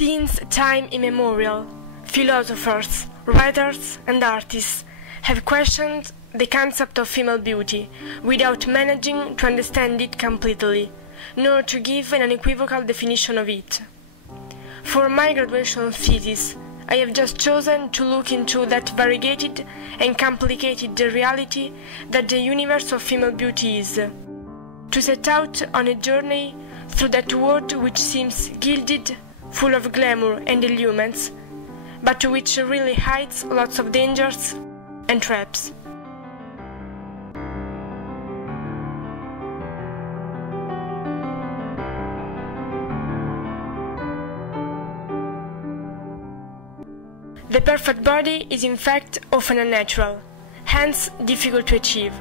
Since time immemorial, philosophers, writers and artists have questioned the concept of female beauty without managing to understand it completely, nor to give an unequivocal definition of it. For my graduation thesis, I have just chosen to look into that variegated and complicated reality that the universe of female beauty is, to set out on a journey through that world which seems gilded, full of glamour and allurements, but which really hides lots of dangers and traps. The perfect body is in fact often unnatural, hence difficult to achieve.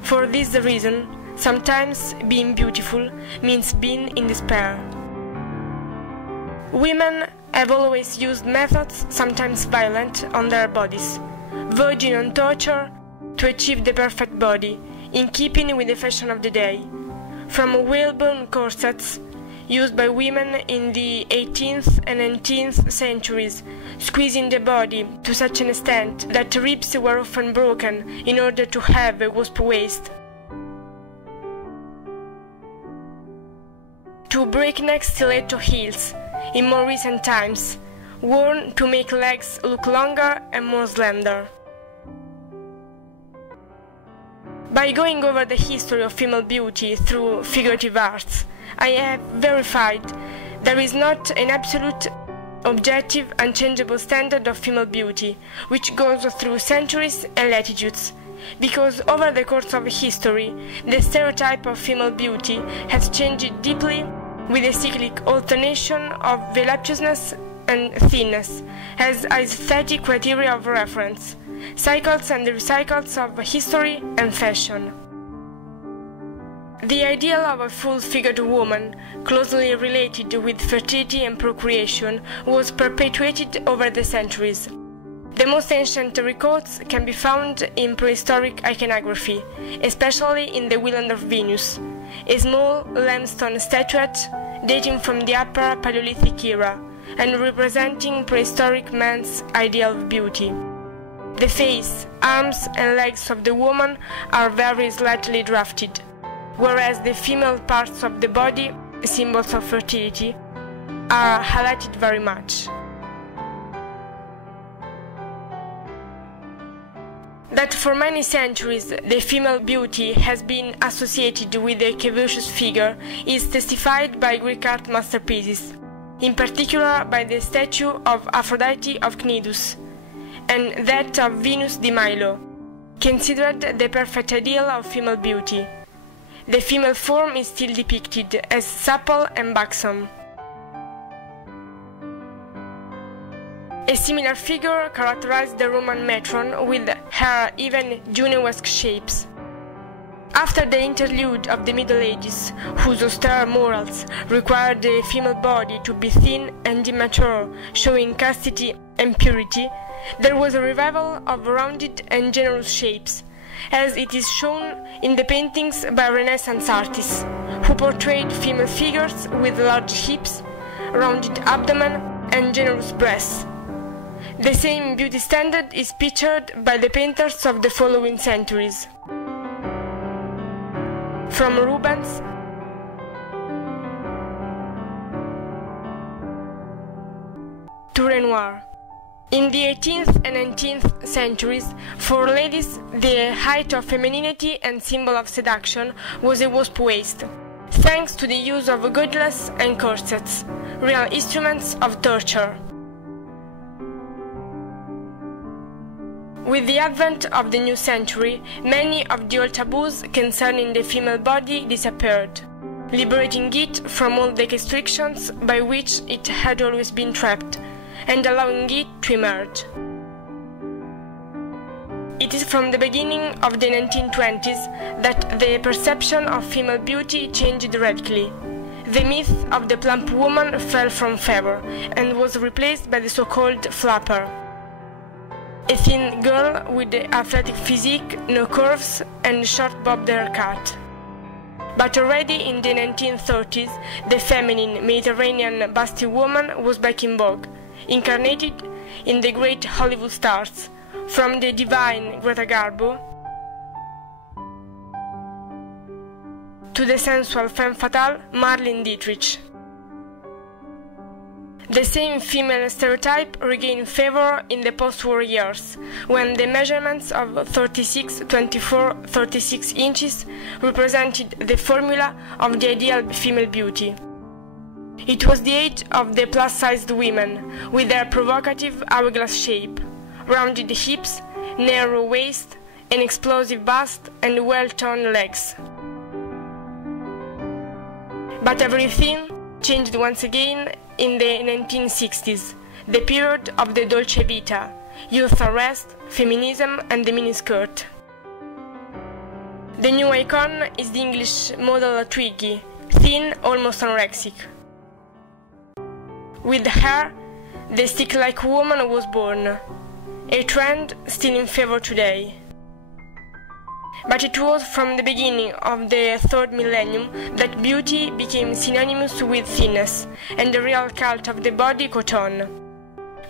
For this reason, sometimes being beautiful means being in despair. Women have always used methods, sometimes violent, on their bodies, verging on torture, to achieve the perfect body, in keeping with the fashion of the day. From whalebone corsets, used by women in the 18th and 19th centuries, squeezing the body to such an extent that ribs were often broken in order to have a wasp waist, to breakneck stiletto heels, in more recent times, worn to make legs look longer and more slender. By going over the history of female beauty through figurative arts, I have verified there is not an absolute, objective, unchangeable standard of female beauty, which goes through centuries and latitudes, because over the course of history, the stereotype of female beauty has changed deeply with a cyclic alternation of voluptuousness and thinness as aesthetic criteria of reference, cycles and recycles of history and fashion. The ideal of a full-figured woman, closely related with fertility and procreation, was perpetuated over the centuries. The most ancient records can be found in prehistoric iconography, especially in the Island of Venus, a small limestone statuette dating from the Upper Paleolithic era and representing prehistoric man's ideal of beauty. The face, arms and legs of the woman are very slightly drafted, whereas the female parts of the body, symbols of fertility, are highlighted very much. That for many centuries the female beauty has been associated with a curvaceous figure is testified by Greek art masterpieces, in particular by the statue of Aphrodite of Cnidus and that of Venus de Milo, considered the perfect ideal of female beauty. The female form is still depicted as supple and buxom. A similar figure characterized the Roman matron with her even Juno-esque shapes. After the interlude of the Middle Ages, whose austere morals required the female body to be thin and immature, showing chastity and purity, there was a revival of rounded and generous shapes, as it is shown in the paintings by Renaissance artists, who portrayed female figures with large hips, rounded abdomen and generous breasts. The same beauty standard is pictured by the painters of the following centuries, from Rubens to Renoir. In the 18th and 19th centuries, for ladies, the height of femininity and symbol of seduction was a wasp waist, thanks to the use of girdles and corsets, real instruments of torture. With the advent of the new century, many of the old taboos concerning the female body disappeared, liberating it from all the restrictions by which it had always been trapped, and allowing it to emerge. It is from the beginning of the 1920s that the perception of female beauty changed radically. The myth of the plump woman fell from favor and was replaced by the so-called flapper, a thin girl with athletic physique, no curves, and short bobbed haircut. But already in the 1930s, the feminine Mediterranean busty woman was back in vogue, incarnated in the great Hollywood stars, from the divine Greta Garbo to the sensual femme fatale Marlene Dietrich. The same female stereotype regained favor in the post-war years, when the measurements of 36, 24, 36 inches represented the formula of the ideal female beauty. It was the age of the plus-sized women, with their provocative hourglass shape, rounded hips, narrow waist, an explosive bust, and well-toned legs. But everything changed once again in the 1960s, the period of the Dolce Vita, youth unrest, feminism, and the miniskirt. The new icon is the English model Twiggy, thin, almost anorexic. With her, the stick-like woman was born, a trend still in favor today. But it was from the beginning of the third millennium that beauty became synonymous with thinness, and the real cult of the body caught on.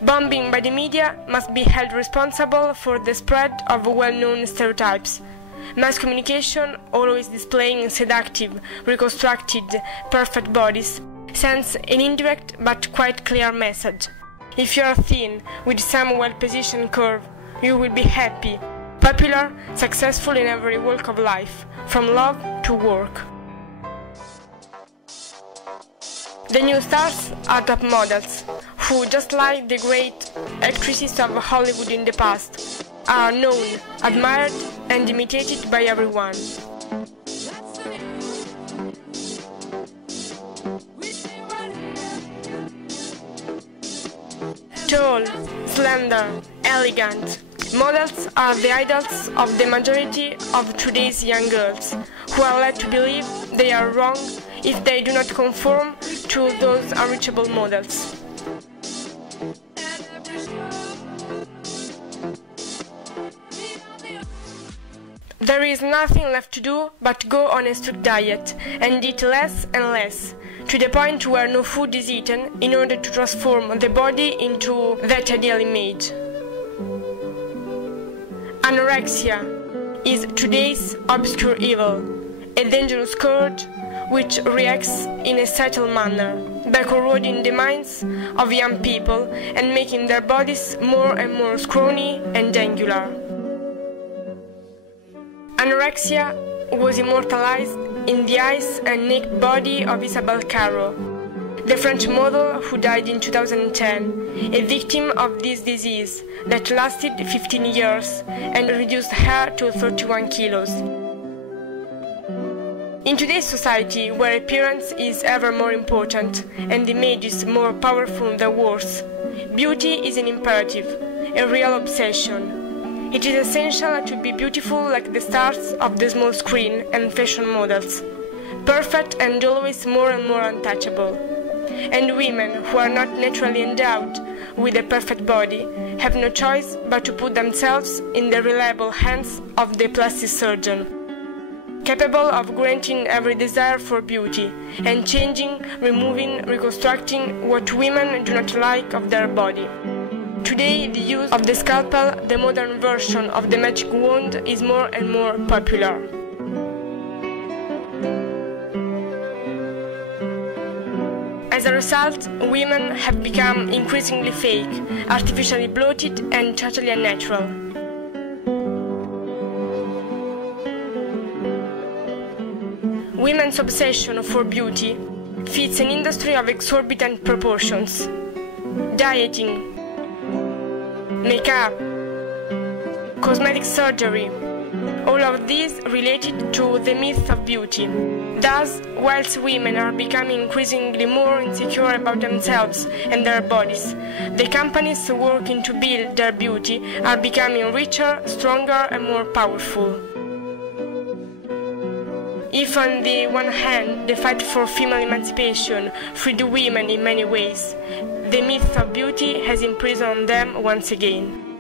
Bombing by the media must be held responsible for the spread of well-known stereotypes. Mass communication, always displaying seductive, reconstructed, perfect bodies, sends an indirect but quite clear message. If you are thin, with some well-positioned curve, you will be happy, popular, successful in every walk of life, from love to work. The new stars are top models, who, just like the great actresses of Hollywood in the past, are known, admired, and imitated by everyone. Tall, slender, elegant, models are the idols of the majority of today's young girls, who are led to believe they are wrong if they do not conform to those unreachable models. There is nothing left to do but go on a strict diet and eat less and less, to the point where no food is eaten in order to transform the body into that ideal image. Anorexia is today's obscure evil, a dangerous scourge which reacts in a subtle manner, by corroding the minds of young people and making their bodies more and more scrawny and angular. Anorexia was immortalized in the eyes and naked body of Isabelle Caro, the French model who died in 2010, a victim of this disease that lasted 15 years and reduced her to 31 kilos. In today's society, where appearance is ever more important and image is more powerful than words, beauty is an imperative, a real obsession. It is essential to be beautiful like the stars of the small screen and fashion models, perfect and always more and more untouchable. And women who are not naturally endowed with a perfect body have no choice but to put themselves in the reliable hands of the plastic surgeon, capable of granting every desire for beauty and changing, removing, reconstructing what women do not like of their body. Today, the use of the scalpel, the modern version of the magic wand, is more and more popular. As a result, women have become increasingly fake, artificially bloated and totally unnatural. Women's obsession for beauty feeds an industry of exorbitant proportions. Dieting, makeup, cosmetic surgery, all of these related to the myth of beauty. Thus, whilst women are becoming increasingly more insecure about themselves and their bodies, the companies working to build their beauty are becoming richer, stronger and more powerful. If on the one hand the fight for female emancipation freed women in many ways, the myth of beauty has imprisoned them once again.